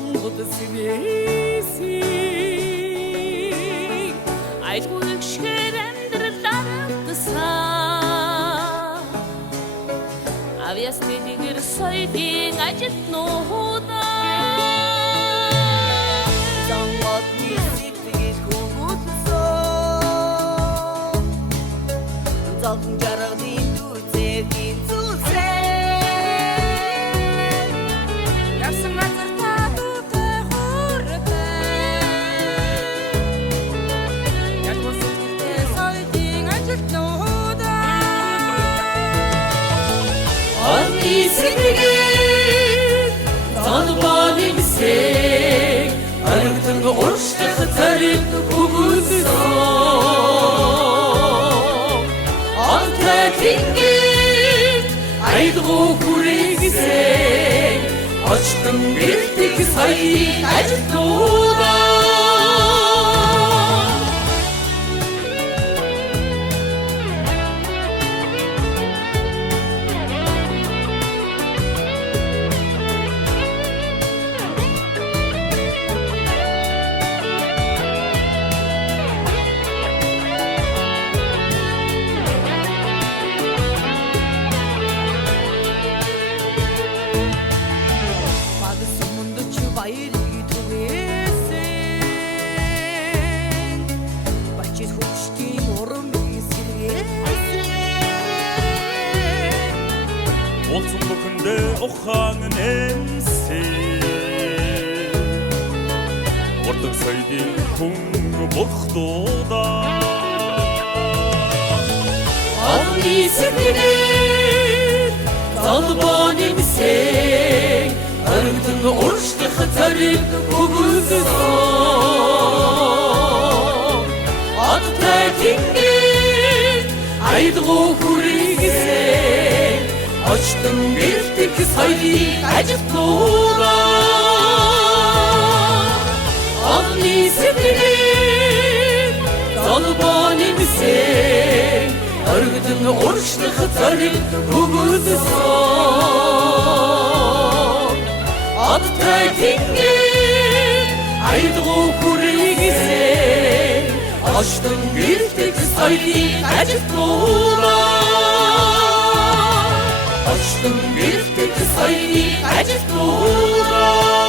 соңғыт сібесің айту өкшерендір дарықтыса авиаспедигер сойдың ажет ноғуда Замат несіктіге көңітсі Залқын жарағдың түтсектің түтсе Ясың атырта тұты құрыты Ятмы сүртікті сойдың ажет ноғуда Аңисігдеген танып емсек Арықтыңғы оршты тарих көңізі Анта теңген айдығы көрегісек Açtım bir tek sayı acıtlığa Olsun bu günde oxağın emsi Ortak saydı kungu borxdu da Аңисігдеген талбан емсек Арықтыңғы оршты тарих көңізі Анта теңген айдығы көрегісек Açtım bir tek sayı acıtlığa Аңисігдеген талбан емсек Арықтыңғы оршты тарих көңізі Анта теңген айдығы көрегісек Açtım bir tek sayı acıtlığa Açtım bir tek sayı acıtlığa